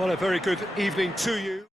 Well, a very good evening to you.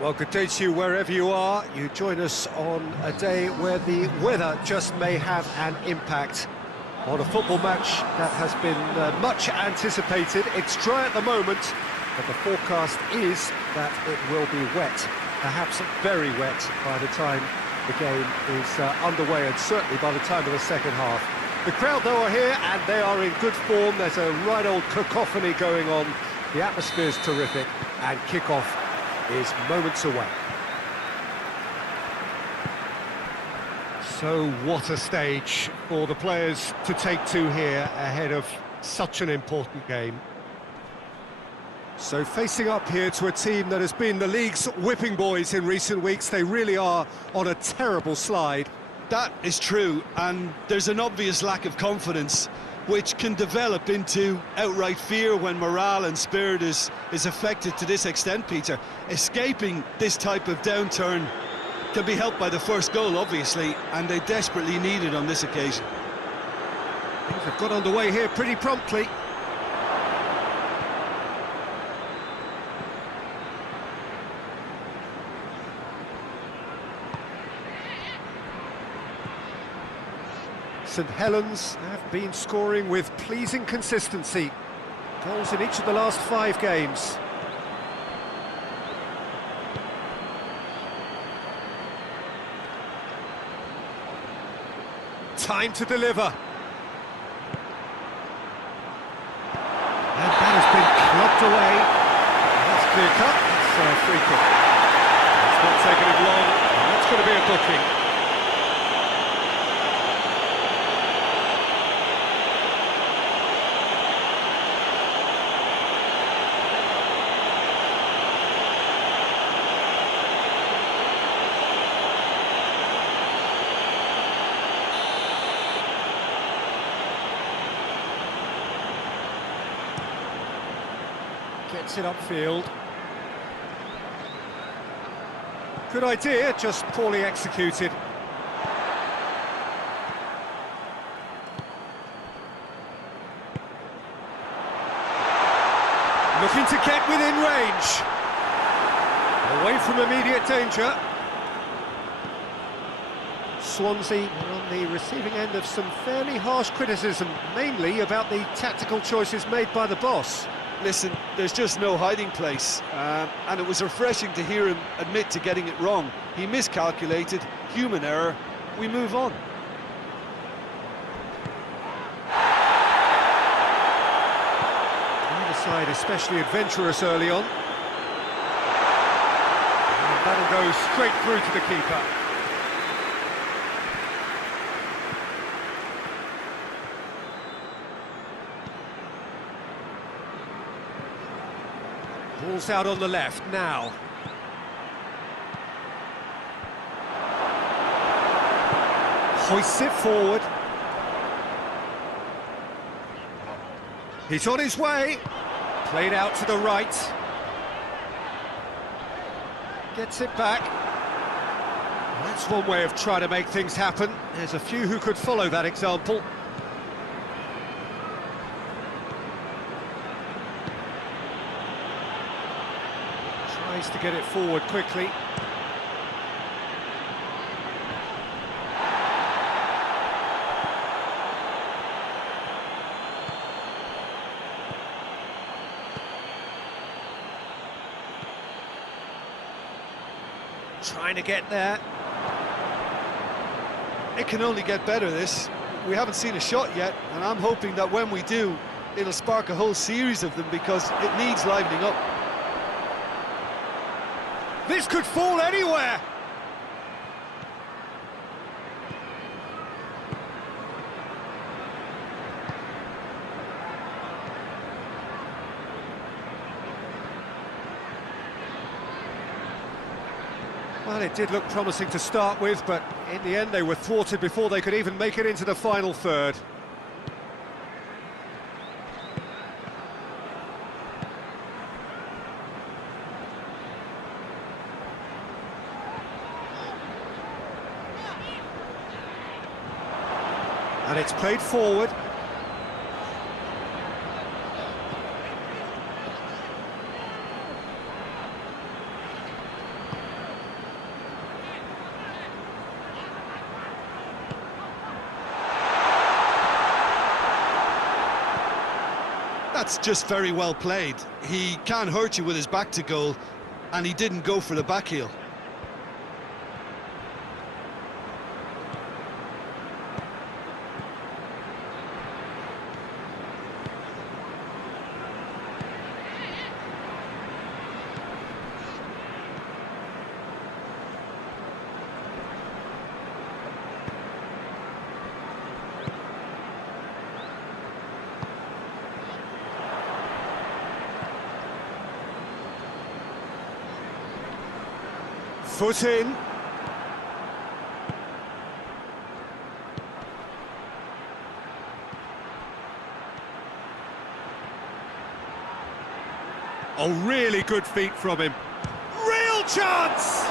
Well, good day to you wherever you are. You join us on a day where the weather just may have an impact on a football match that has been much anticipated. It's dry at the moment, but the forecast is that it will be wet, perhaps very wet by the time the game is underway, and certainly by the time of the second half. The crowd, though, are here, and they are in good form. There's a right old cacophony going on. The atmosphere's terrific, and kick-off is moments away. So what a stage for the players to take to here ahead of such an important game. So facing up here to a team that has been the league's whipping boys in recent weeks. They really are on a terrible slide. That is true, and there's an obvious lack of confidence which can develop into outright fear when morale and spirit is affected to this extent, Peter. Escaping this type of downturn can be helped by the first goal, obviously, and they desperately need it on this occasion. Things have got underway here pretty promptly. Saint Helens have been scoring with pleasing consistency. Goals in each of the last 5 games. Time to deliver. And that has been clubbed away. That's clear cut. It's a free kick. It's not taking it long. That's going to be a booking. Gets it upfield. Good idea, just poorly executed. Looking to get within range. Away from immediate danger. Swansea are on the receiving end of some fairly harsh criticism, mainly about the tactical choices made by the boss. Listen, there's just no hiding place, and it was refreshing to hear him admit to getting it wrong. He miscalculated, human error, we move on. Neither side especially adventurous early on. And that'll go straight through to the keeper. Ball's out on the left now. Hoists it forward. He's on his way. Played out to the right. Gets it back. That's one way of trying to make things happen. There's a few who could follow that example. Tries to get it forward quickly. Trying to get there. It can only get better, this. We haven't seen a shot yet, and I'm hoping that when we do, it'll spark a whole series of them because it needs livening up. This could fall anywhere! Well, it did look promising to start with, but in the end they were thwarted before they could even make it into the final third. And it's played forward. That's just very well played. He can't hurt you with his back to goal, and he didn't go for the back heel. Foot in. Oh, really good feet from him. Real chance!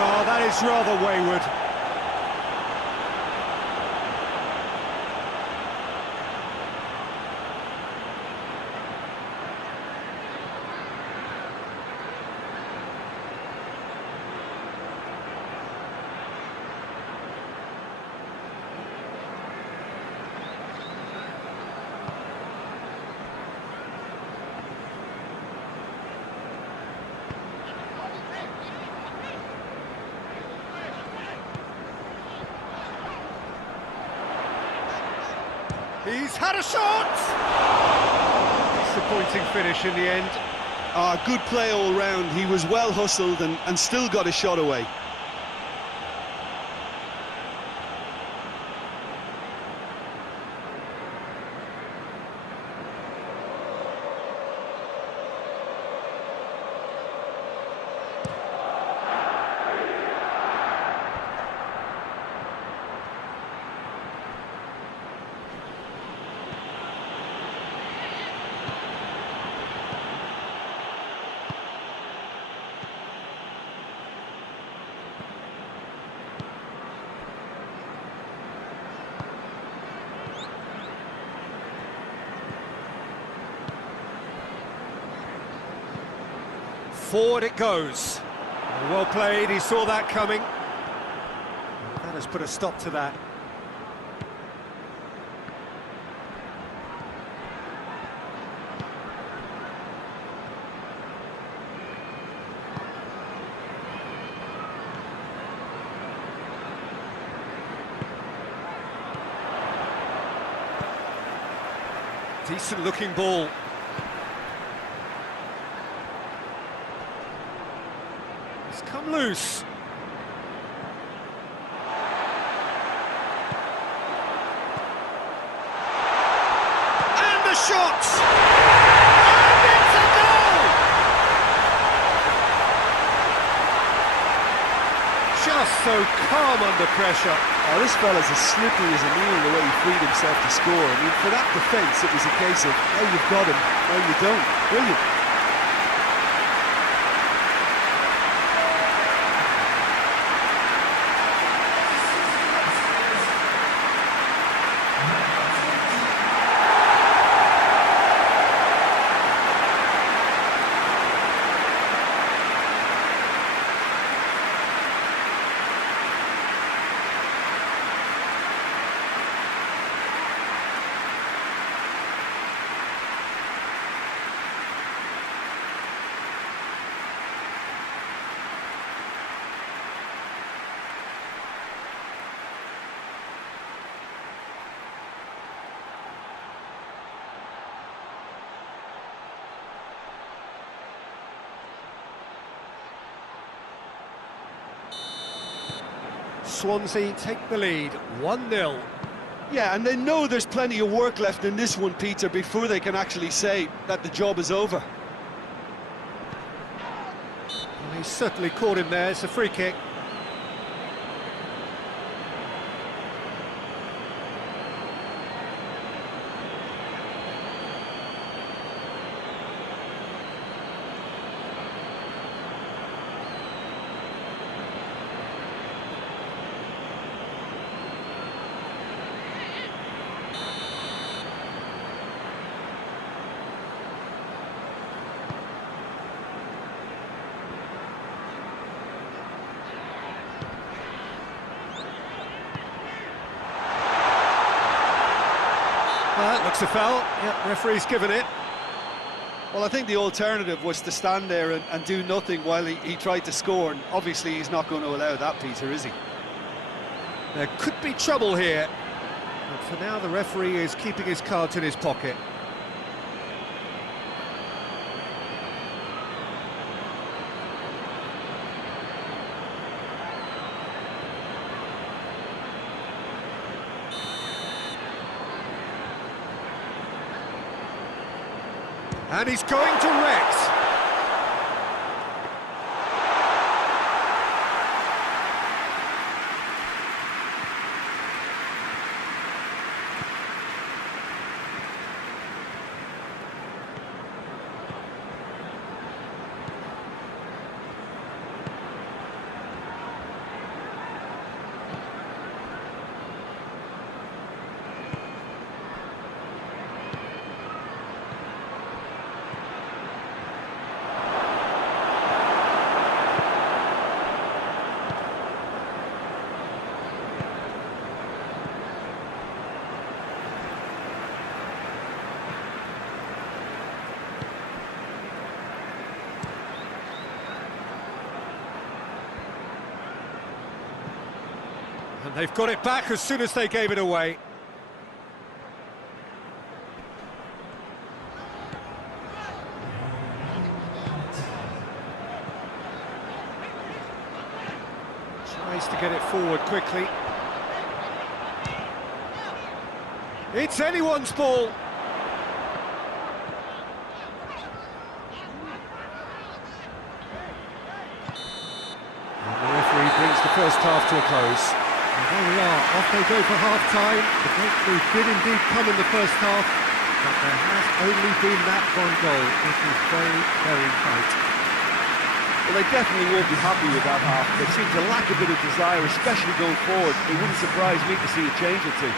Oh, that is rather wayward. He's had a shot! Disappointing finish in the end. Good play all round. He was well hustled and still got a shot away. Forward it goes. Well played, he saw that coming. That has put a stop to that. Decent looking ball. It's come loose. And the shot! And it's a goal! Just so calm under pressure. Oh, this fella's as slippery as a needle the way he freed himself to score. I mean, for that defence, it was a case of, oh, you've got him, oh, you don't. Brilliant. Swansea take the lead, 1-0. Yeah, and they know there's plenty of work left in this one, Peter, before they can actually say that the job is over. Well, he's certainly caught him there, it's a free kick. Looks a foul. Yep, referee's given it. Well, I think the alternative was to stand there and do nothing while he tried to score, and obviously he's not going to allow that, Peter, is he? There could be trouble here. But for now, the referee is keeping his cards in his pocket. And he's going to Rex. And they've got it back as soon as they gave it away. Needs to get it forward quickly. It's anyone's ball. And the referee brings the first half to a close. And there we are, off they go for half-time. The breakthrough did indeed come in the first half, but there has only been that one goal. It was very, very tight. Well, they definitely won't be happy with that half. There seems to lack a bit of desire, especially going forward. It wouldn't surprise me to see a change or two.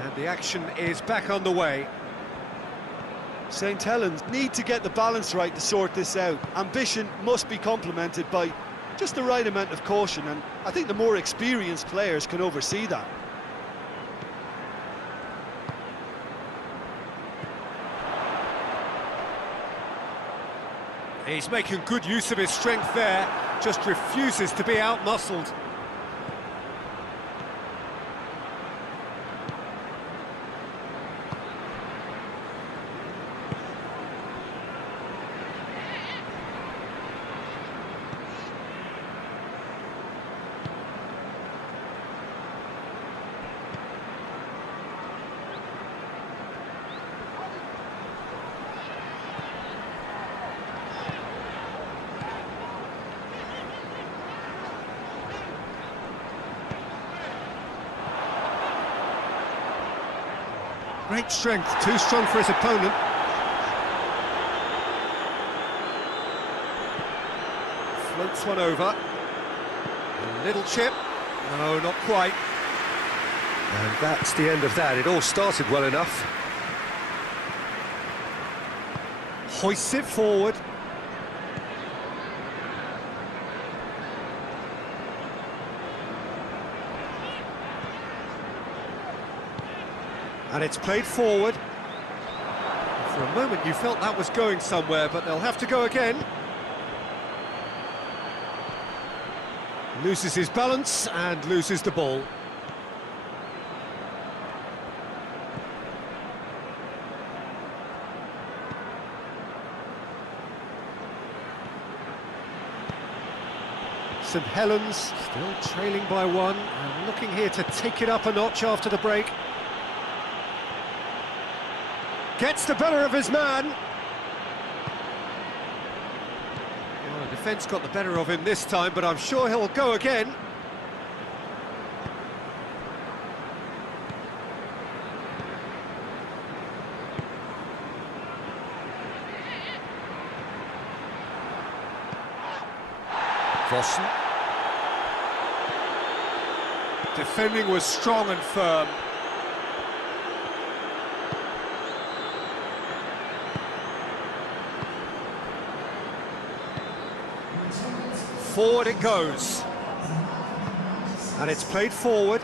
And the action is back on the way. Saint Helens need to get the balance right to sort this out. Ambition must be complemented by just the right amount of caution, and I think the more experienced players can oversee that. He's making good use of his strength there, just refuses to be out-muscled. Great strength, too strong for his opponent. Floats one over. A little chip. No, not quite. And that's the end of that. It all started well enough. Hoists it forward. And it's played forward. For a moment you felt that was going somewhere, but they'll have to go again. Loses his balance and loses the ball. Saint Helens still trailing by one and looking here to take it up a notch after the break. Gets the better of his man. Well, the defence got the better of him this time, but I'm sure he'll go again. Vossen. Defending was strong and firm. Forward it goes. And it's played forward.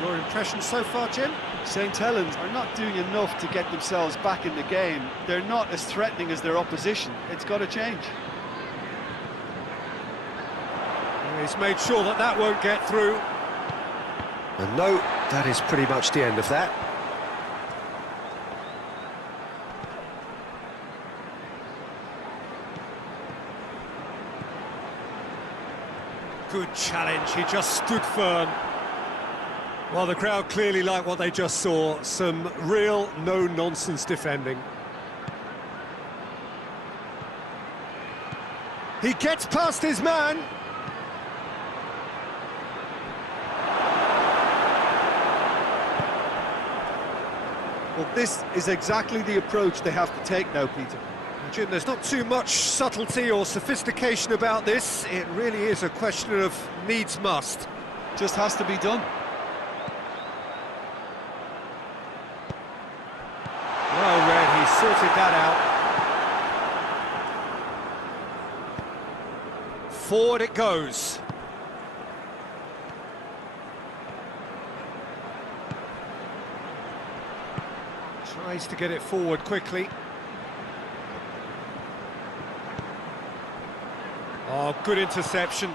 Your impression so far, Jim? Saint Helens are not doing enough to get themselves back in the game. They're not as threatening as their opposition. It's got to change. He's made sure that that won't get through. And no, that is pretty much the end of that. Good challenge, he just stood firm. Well, the crowd clearly liked what they just saw. Some real no-nonsense defending. He gets past his man. Well, this is exactly the approach they have to take now, Peter. Jim, there's not too much subtlety or sophistication about this. It really is a question of needs must. Just has to be done. Well read, he sorted that out. Forward it goes. Tries to get it forward quickly. Oh, good interception.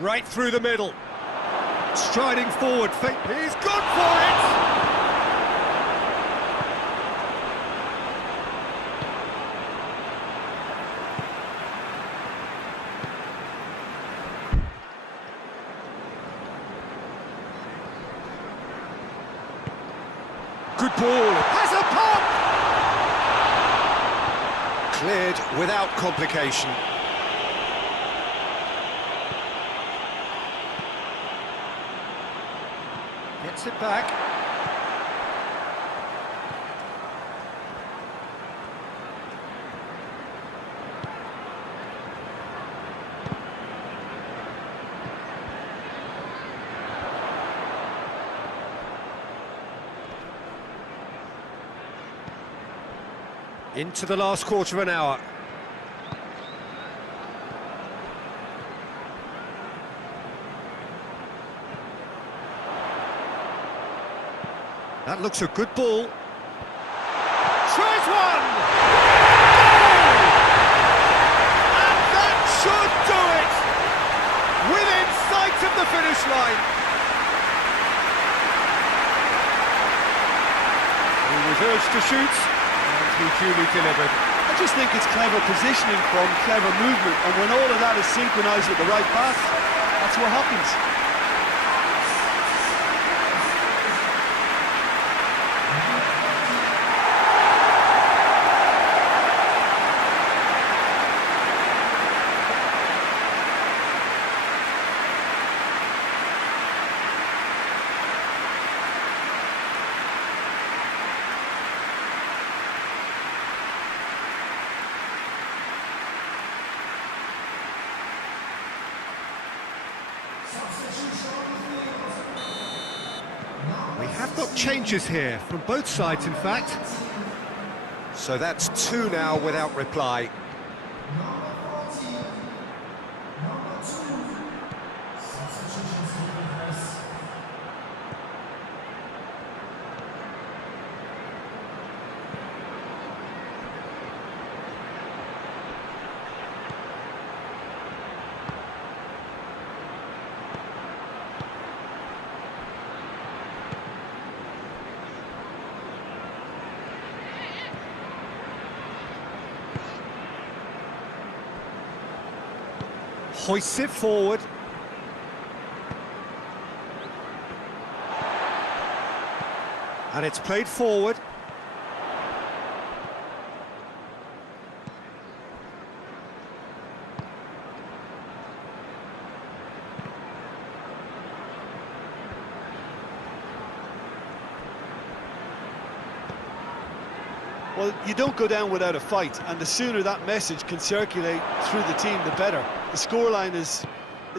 Right through the middle. Striding forward, he's gone for it! Good ball, has a pop! Cleared without complication. Gets it back. Into the last quarter of an hour. That looks a good ball. Tries one! And that should do it! Within sight of the finish line. He was urged to shoot, and he duly delivered. I just think it's clever positioning from clever movement, and when all of that is synchronised with the right pass, that's what happens. We have got changes here, from both sides in fact. So that's two now without reply. Hoists it forward. And it's played forward. Well, you don't go down without a fight, and the sooner that message can circulate through the team, the better. The scoreline is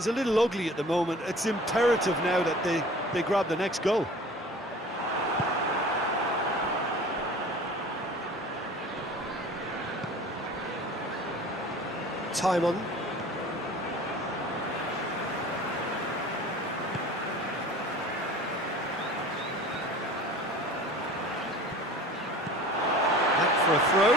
a little ugly at the moment. It's imperative now that they grab the next goal. Time on. Back for a throw.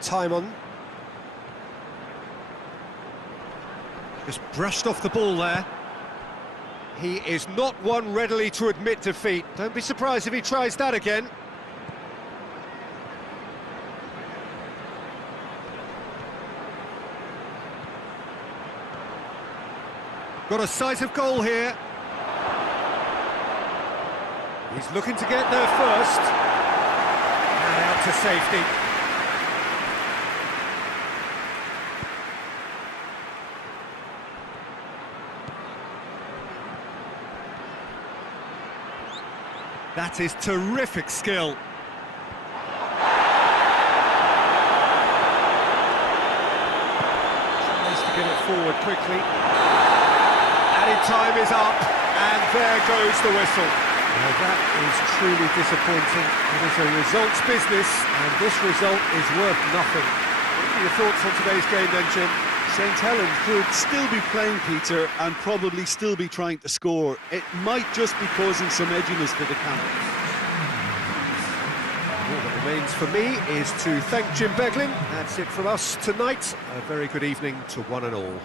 Time on. Just brushed off the ball there. He is not one readily to admit defeat. Don't be surprised if he tries that again. Got a sight of goal here. He's looking to get there first. And out to safety. That is terrific skill. forward quickly. Added time is up, and there goes the whistle. Now that is truly disappointing. It is a results business, and this result is worth nothing. What are your thoughts on today's game then, Jim? Saint Helens could still be playing, Peter, and probably still be trying to score. It might just be causing some edginess to the camp. All that remains for me is to thank Jim Beglin. That's it from us tonight. A very good evening to one and all.